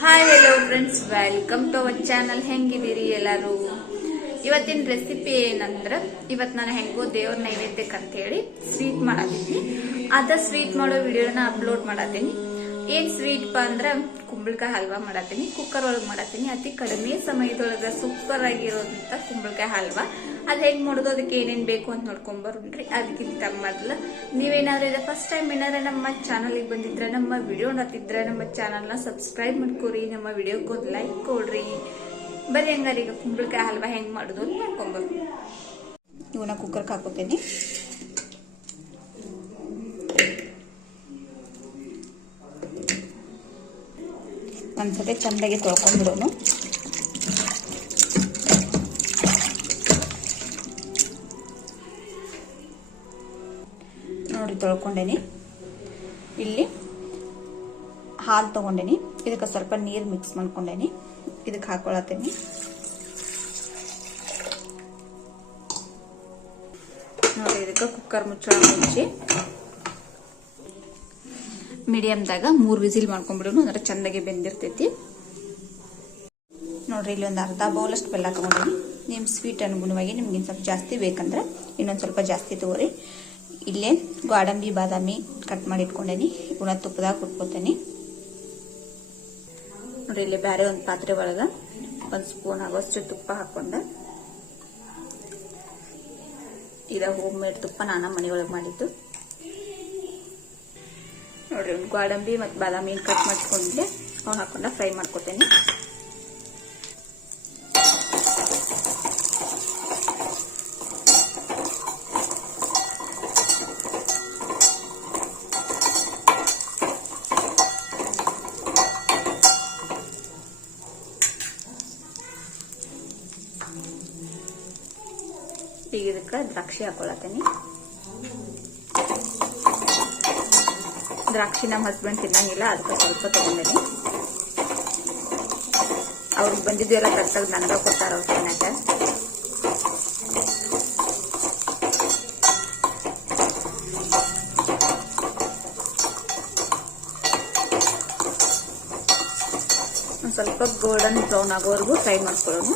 Hi hello friends welcome to our channel ಹೆಂಗಿದ್ದೀರಿ ಎಲ್ಲರೂ? ಇವತ್ತಿನ recipe ಏನಂದ್ರೆ, ಇವತ್ತು ನಾನು ಹೆಂಗೋ ದೇವ್ರ ನೈವೇದ್ಯಕ್ಕೆ ಅಂತೇಳಿ ಸ್ವೀಟ್ ಮಾಡತ್ತೀನಿ ಅದ ಸ್ವೀಟ್ ಮಾಡೋ ವಿಡಿಯೋನ ಅಪ್ಲೋಡ್ ಮಾಡತ್ತೀನಿ ಏನ್ ಸ್ವೀಟ್ ಅಂದ್ರ ಕುಂಬಳಕಾಯಿ ಹಲ್ವಾ ಮಾಡತ್ತೀನಿ ಕುಕ್ಕರ್ ಒಳಗ್ ಮಾಡತ್ತೀನಿ. ಅತಿ ಕಡಿಮೆ ಸಮಯದೊಳಗ ಸೂಪರ್ ಆಗಿರೋದಂತ ಕುಂಬಳಕಾಯಿ ಹಲ್ವಾ. ಅದ್ ಹೆಂಗ್ ಮಾಡೋದು, ಅದಕ್ಕೆ ಏನೇನ್ ಬೇಕು ಅಂತ ನೋಡ್ಕೊಂಡ್ ರೀ ಅದಕ್ಕಿಂತ ಮೊದ್ಲ ನೀವೇನಾದ್ರೂ ಇದೆ ಫಸ್ಟ್ ಟೈಮ್ ಏನಾದ್ರೆ ನಮ್ಮ ಚಾನಲ್ಗೆ ಬಂದಿದ್ರೆ, ನಮ್ಮ ವಿಡಿಯೋ ನೋಡ್ತಿದ್ರೆ, ನಮ್ಮ ಚಾನಲ್ನ ಸಬ್ಸ್ಕ್ರೈಬ್ ಮಾಡ್ಕೊರಿ. ನಮ್ಮ ವಿಡಿಯೋ ಒಂದು ಲೈಕ್ ಕೊಡ್ರಿ. ಬರೀ ಹಂಗಾರೆ ಈಗ ಕುಂಬಳಕಾಯಿ ಹಲ್ವಾ ಹೆಂಗ್ ಮಾಡೋದು ಅಂತ ನೋಡ್ಕೊಂಬರ್ರಿ ಇವನ್ನ ಕುಕ್ಕರ್ಗೆ ಹಾಕೋತೀನಿ ಒಂದ್ಸತಿ ಚಂದಾಗಿ ತೊಳ್ಕೊಂಡ್ಬಿಡೋನು. ನೋಡಿ, ತೊಳ್ಕೊಂಡೇನಿ. ಇಲ್ಲಿ ಹಾಲು ತಗೊಂಡೇನಿ. ಇದಕ್ಕೆ ಸ್ವಲ್ಪ ನೀರು ಮಿಕ್ಸ್ ಮಾಡ್ಕೊಂಡೇನಿ. ಇದಕ್ಕೆ ಹಾಕೊಳತ್ತೇನಿ. ನೋಡಿ, ಇದಕ್ಕೆ ಕುಕ್ಕರ್ ಮುಚ್ಚಳ ಮುಚ್ಚಿ. ಮೀಡಿಯಮ್ದಾಗ ಮೂರು ವಿಸಿಲ್ ಮಾಡ್ಕೊಂಡ್ಬಿಡೋನು ಅಂದ್ರೆ ಚೆನ್ನಾಗಿ ಬೆಂದಿರ್ತೈತಿ. ನೋಡ್ರಿ, ಇಲ್ಲಿ ಒಂದು ಅರ್ಧ ಬೌಲಷ್ಟು ಬೆಲ್ಲ ತೊಗೊಂಡಿನಿ. ನಿಮ್ಮ ಸ್ವೀಟ್ ಅನುಗುಣವಾಗಿ ನಿಮ್ಗೆ ಸ್ವಲ್ಪ ಜಾಸ್ತಿ ಬೇಕಂದ್ರೆ ಇನ್ನೊಂದು ಸ್ವಲ್ಪ ಜಾಸ್ತಿ ತಗೋರಿ. ಇಲ್ಲೇ ಗೋಡಂಬಿ, ಬಾದಾಮಿ ಕಟ್ ಮಾಡಿ ಇಟ್ಕೊಂಡೇನಿ ಇವನ್ನ ತುಪ್ಪದಾಗ ಕುಟ್ಕೋತೇನಿ. ನೋಡ್ರಿ, ಇಲ್ಲಿ ಬೇರೆ ಒಂದು ಪಾತ್ರೆ ಒಳಗ ಒಂದು ಸ್ಪೂನ್ ಆಗೋಷ್ಟು ತುಪ್ಪ ಹಾಕೊಂಡೆ. ಇದ ಹೋಮ್ ಮೇಡ್ ತುಪ್ಪ ನಾನು ಮನೆಯೊಳಗೆ ಮಾಡಿದ್ದು. ನೋಡ್ರಿ, ಒಂದು ಗೋಡಂಬಿ ಮತ್ತು ಬಾದಾಮಿ ಕಟ್ ಮಾಡ್ಕೊಂಡ್ರೆ ಅವ್ನು ಹಾಕೊಂಡ ಫ್ರೈ ಮಾಡ್ಕೊತೇನೆ. ಈಗ ಇದಕ್ಕೆ ದ್ರಾಕ್ಷಿ ಹಾಕೊಳತ್ತೇನೆ. ದ್ರಾಕ್ಷಿ ನಮ್ಮ ಹಸ್ಬೆಂಡ್ ತಿನ್ನಂಗಿಲ್ಲ, ಅದಕ್ಕೆ ಸ್ವಲ್ಪ ತಗೊಂಡೇನಿ. ಅವ್ರಿಗೆ ಬಂದಿದ್ದು ಎಲ್ಲ ಕರೆಕ್ಟಾಗಿ ನನಗ ಕೊಟ್ಟಾರ ಅವ್ರು ತಿನ್ನಕ ಒಂದು ಸ್ವಲ್ಪ ಗೋಲ್ಡನ್ ಬ್ರೌನ್ ಆಗೋವರೆಗೂ ಫ್ರೈ ಮಾಡ್ಕೊಳ್ಳೋಣ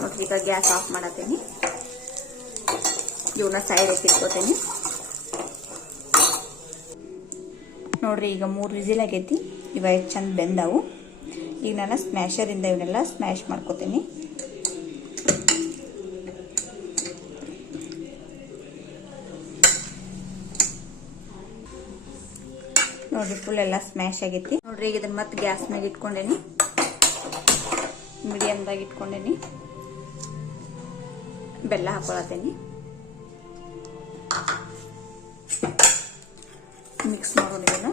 ನೋಡ್ರಿ ಈಗ ಗ್ಯಾಸ್ ಆಫ್ ಮಾಡತ್ತೀನಿ ಇವನ್ನ ಸೈಡ್ ಇಟ್ಕೊತೀನಿ. ನೋಡ್ರಿ, ಈಗ ಮೂರು ವಿಸಿಲ್ ಆಗೈತಿ. ಇವ ಎಷ್ಟು ಚಂದ ಬೆಂದವು. ಈಗ ನಾನು ಸ್ಮ್ಯಾಶರಿಂದ ಇವನ್ನೆಲ್ಲ ಸ್ಮ್ಯಾಶ್ ಮಾಡ್ಕೋತೀನಿ. ನೋಡ್ರಿ ಫುಲ್ ಎಲ್ಲ ಸ್ಮ್ಯಾಶ್ ಆಗೈತಿ. ನೋಡ್ರಿ, ಈಗ ಇದನ್ನ ಮತ್ತೆ ಗ್ಯಾಸ್ ಮೇಲೆ ಇಟ್ಕೊಂಡೇನಿ. ಮೀಡಿಯಮ್ದಾಗ ಇಟ್ಕೊಂಡೇನಿ. ಬೆಲ್ಲ ಹಾಕೊಳತ್ತೇನಿ ಮಿಕ್ಸ್ ಮಾಡೋಣ ಇದನ್ನ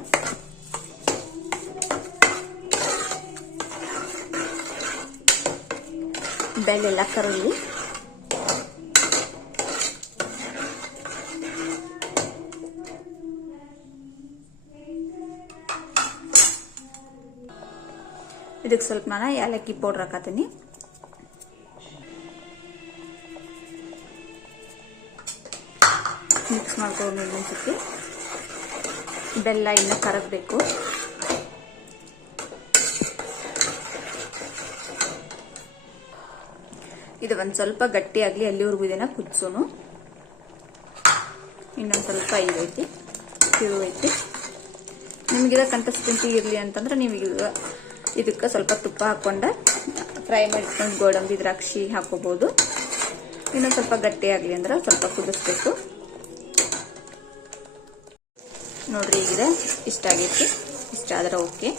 ಬೆಲ್ಲ ಕರಲಿ ಇದಕ್ಕೆ ಸ್ವಲ್ಪ ನಾನು ಏಲಕ್ಕಿ ಪೌಡ್ರ್ ಹಾಕತ್ತೀನಿ ಮಿಕ್ಸ್ ಮಾಡ್ಕೊಂಡು ಇನ್ನೊಂದ್ಸತಿ ಬೆಲ್ಲ ಇನ್ನು ಕರಗಬೇಕು. ಇದು ಒಂದು ಸ್ವಲ್ಪ ಗಟ್ಟಿ ಆಗಲಿ, ಅಲ್ಲಿವರೆಗೂ ಇದನ್ನ ಕುದಿಸೋನು. ಇನ್ನೊಂದು ಸ್ವಲ್ಪ ಇದೈತಿ ತಿರು ಐತಿ. ನಿಮ್ಗಿದ ಕನ್ಸಿಸ್ಟೆನ್ಸಿ ಇರಲಿ ಅಂತಂದ್ರೆ ನೀವು ಇದಕ್ಕೆ ಸ್ವಲ್ಪ ತುಪ್ಪ ಹಾಕೊಂಡ ಫ್ರೈ ಮಾಡಿಟ್ಕೊಂಡು ಗೋಡಂಬಿ, ದ್ರಾಕ್ಷಿ ಹಾಕೋಬಹುದು ಇನ್ನೊಂದು ಸ್ವಲ್ಪ ಗಟ್ಟಿ ಆಗಲಿ ಅಂದ್ರೆ ಸ್ವಲ್ಪ ಕುದಿಸ್ಬೇಕು. ನೋಡ್ರಿ, ಈಗ ಇಷ್ಟ ಆಗೈತಿ. ಇಷ್ಟ ಆದ್ರೆ ಓಕೆ.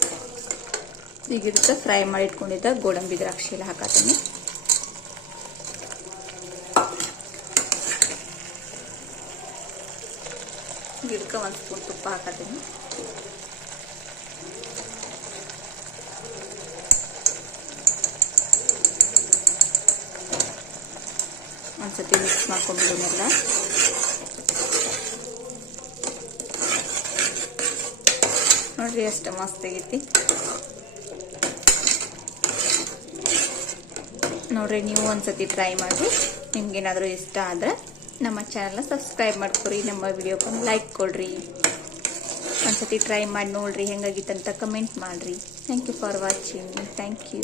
ಈಗ ಇದಕ್ಕೆ ಫ್ರೈ ಮಾಡಿ ಇಟ್ಕೊಂಡಿದ್ದ ಗೋಡಂಬಿ ದ್ರಾಕ್ಷಿ ಎಲ್ಲ ಹಾಕತ್ತೀನಿ ಗಿಡಕ್ಕೆ ಒಂದು ಸ್ಪೂನ್ ತುಪ್ಪ ಹಾಕತ್ತೀನಿ ಒಂದ್ಸತಿ ಮಿಕ್ಸ್ ಮಾಡ್ಕೊಂಡ್ಬಿಡೋನೆಲ್ಲ ನೋಡ್ರಿ ಅಷ್ಟು ಮಸ್ತ್ ಆಗೈತಿ. ನೋಡ್ರಿ ನೀವು ಒಂದ್ಸತಿ ಟ್ರೈ ಮಾಡಿ, ನಿಮ್ಗೇನಾದರೂ ಇಷ್ಟ ಆದ್ರೆ ನಮ್ಮ ಚಾನಲ್ನ ಸಬ್ಸ್ಕ್ರೈಬ್ ಮಾಡ್ಕೊರಿ, ನಮ್ಮ ವಿಡಿಯೋಕ್ಕೆ ಲೈಕ್ ಕೊಡ್ರಿ. ಒಂದ್ಸತಿ ಟ್ರೈ ಮಾಡಿ ನೋಡ್ರಿ ಹೆಂಗಾಗಿತ್ತಂತ ಕಮೆಂಟ್ ಮಾಡ್ರಿ. Thank you for watching thank you